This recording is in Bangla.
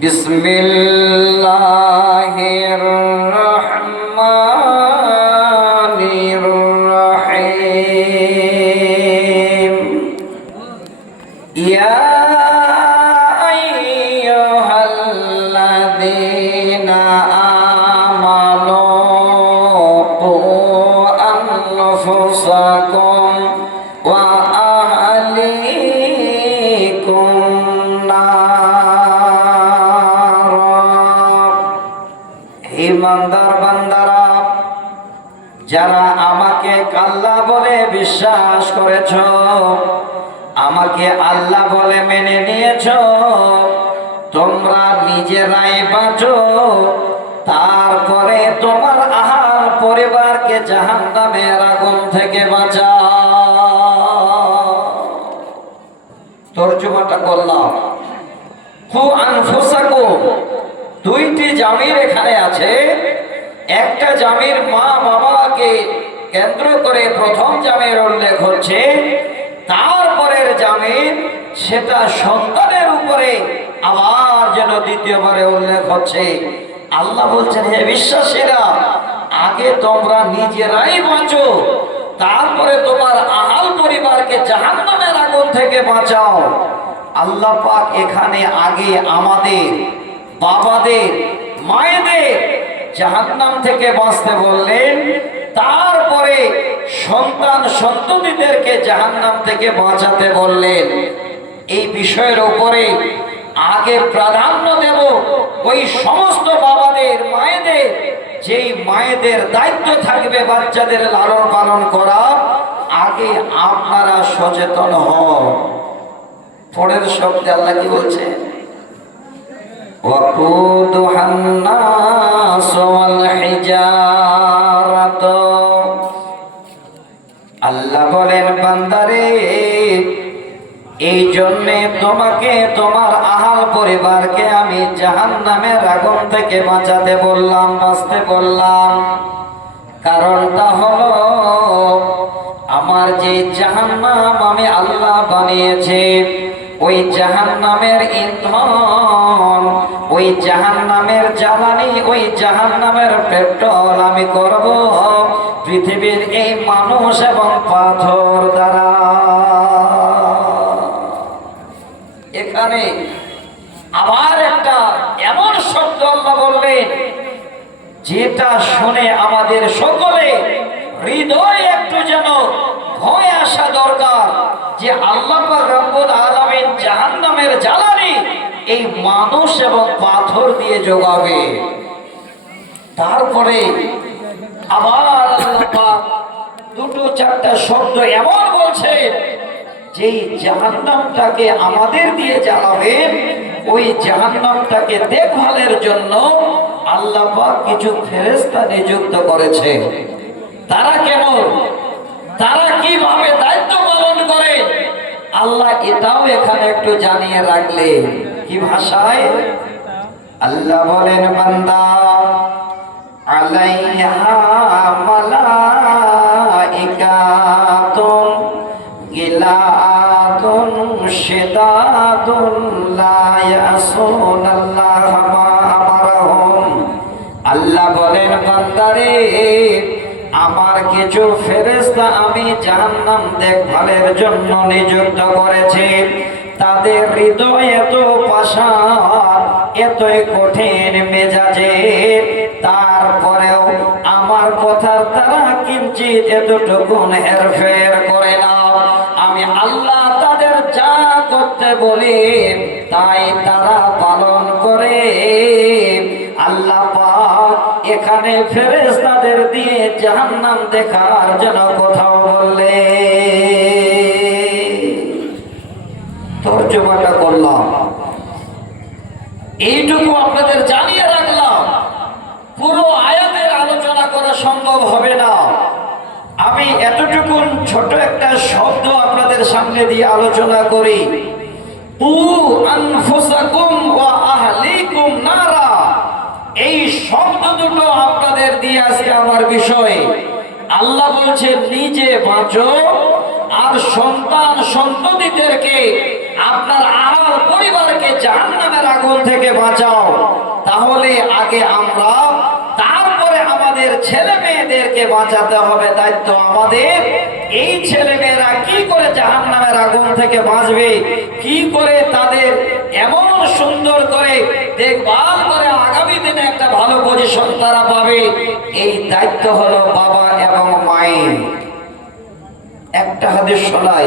বিসমিল্লাহির রহমানির রহিম। ইয়া আইয়ুহাল্লাযীনা আমানু qu আনফুসাকুম ওয়া আহলিকুম ইমানদার বান্দারা, যারা আমাকে আল্লাহ বলে বিশ্বাস করেছ, আমাকে আল্লাহ বলে মেনে নিয়েছ, তোমরা নিজেরাই বাঁচো, তারপরে তোমার আহাল পরিবারকে জাহান্নামের আগুন থেকে বাঁচাও। তরজমাটা করলাম, কু আনফুসাকুম। দুইটি জামির এখানে আছে। একটা জামির মা বাবাকে কেন্দ্র করে প্রথম জামির উল্লেখ হচ্ছে, তারপরের জামির সেটা সন্তানের উপরে আবার যেন দ্বিতীয়বারে উল্লেখ হচ্ছে। আল্লাহ বলছেন, হে বিশ্বাসীরা, আগে তোমরা নিজেরাই বাঁচো, তারপরে তোমার আহাল পরিবারকে জাহান্নামের আগুন থেকে বাঁচাও। আল্লাহ পাক এখানে আগে আমাদের বাবাদের মায়েদের জাহান্নাম থেকে বাঁচতে বললেন, তারপরে সন্তান সন্ততিদেরকে জাহান্নাম থেকে বাঁচাতে বললেন। এই বিষয়ের উপরে আগে প্রাধান্য দেব ওই সমস্ত বাবাদের মায়েদের, যেই মায়েদের দায়িত্ব থাকবে বাচ্চাদের লালন পালন করা। আগে আপনারা সচেতন হন। পরের শব্দে আল্লাহ কি বলছে? وقودها الناس والحجارة। আল্লাহ বলেন, বান্দারে, এই জন্যে তোমাকে তোমার আহাল পরিবারকে আমি জাহান্নামের আগুন থেকে বাঁচাতে বললাম, বাঁচতে বললাম। কারণটা হলো, আমার যে জাহান্নাম আমি আল্লাহ বানিয়েছি, ওই জাহান্নামের ইন্ধন, ওই জাহান্নামের জ্বালানি, ওই জাহান্নামের পেট্রোল আমি করব পৃথিবীর এই মানুষ এবং পাথর দ্বারা। এখানে আবার একটা এমন শব্দ আল্লাহ বললেন, যেটা শুনে আমাদের সকলে হৃদয়ে একটু যেন ভয় আসা দরকার, যে আল্লাহ পাক রব্বুল আলামিন জাহান্নামের জ্বালানি এই মানুষ এবং পাথর দিয়ে যোগাবে। তারপরে আবার আল্লাহ পাক দুটো চারটা শব্দ এমন বলছে, যেই জাহান্নামটাকে আমাদের দিয়ে জ্বালাবেন, ওই জাহান্নামটাকে দেখভালের জন্য আল্লাহ পাক কিছু ফেরেশতা নিযুক্ত করেছে। তারা কেমন, তারা কিভাবে দায়িত্ব পালন করে, আল্লাহ এটাও এখানে একটু জানিয়ে রাখলে। কি ভাষায়? আল্লাহ বলেন, বান্দা, আলাইহা মালাইকাতুন গিলাদুন শিদাদুন লা ইয়াসুনাল্লাহ মা আমারহুম। আল্লাহ বলেন, বান্দারে, আমার কিছু ফেরেশতা আমি জাহান্নাম দেখভালের জন্য নিযুক্ত করেছি। তাদের হৃদয় এত পাষাণ, এতই কঠিন মেজাজে, তারপরেও আমার কথার দ্বারা কিঞ্চিত এতটুকু হেরফের করে না। আমি আল্লাহ তাদের যা করতে বলি তাই তারা পালন করে। আল্লাহ পাক এখানে ফেরেশতাদের দিয়ে জাহান্নাম দেখার জন্য কোথাও বললে। তরজমাটা করলাম, এইটুকু আপনাদের জানিয়ে রাখলাম। পুরো আয়াতের আলোচনা করা সম্ভব হবে না। আমি এতটুকু ছোট একটা শব্দ আপনাদের সামনে দিয়ে আলোচনা করি। কু আনফুসাকুম ওয়া আহলিকুম নারা, এই শব্দ দুটো আপনাদের দিয়ে আজকে আমার বিষয়। আল্লাহ বলছেন, নিজে বাঁচো আর সন্তান সন্ততিদেরকে আপনার আড়াল পরিবার বাঁচাও, তাহলে আগে আমরা, তারপরে আমাদের ছেলে মেয়েদেরকে বাঁচাতে হবে। দায়িত্ব আমাদের। এই ছেলে মেয়েরা কি করে জাহান্নামের আগুন থেকে বাঁচবে, কি করে তাদের এমন সুন্দর করে দেখভাল করে আগামী দিনে একটা ভালো পজিশন তারা পাবে, এই দায়িত্ব হলো বাবা এবং মায়ের। একটা হাদিস শোনাই,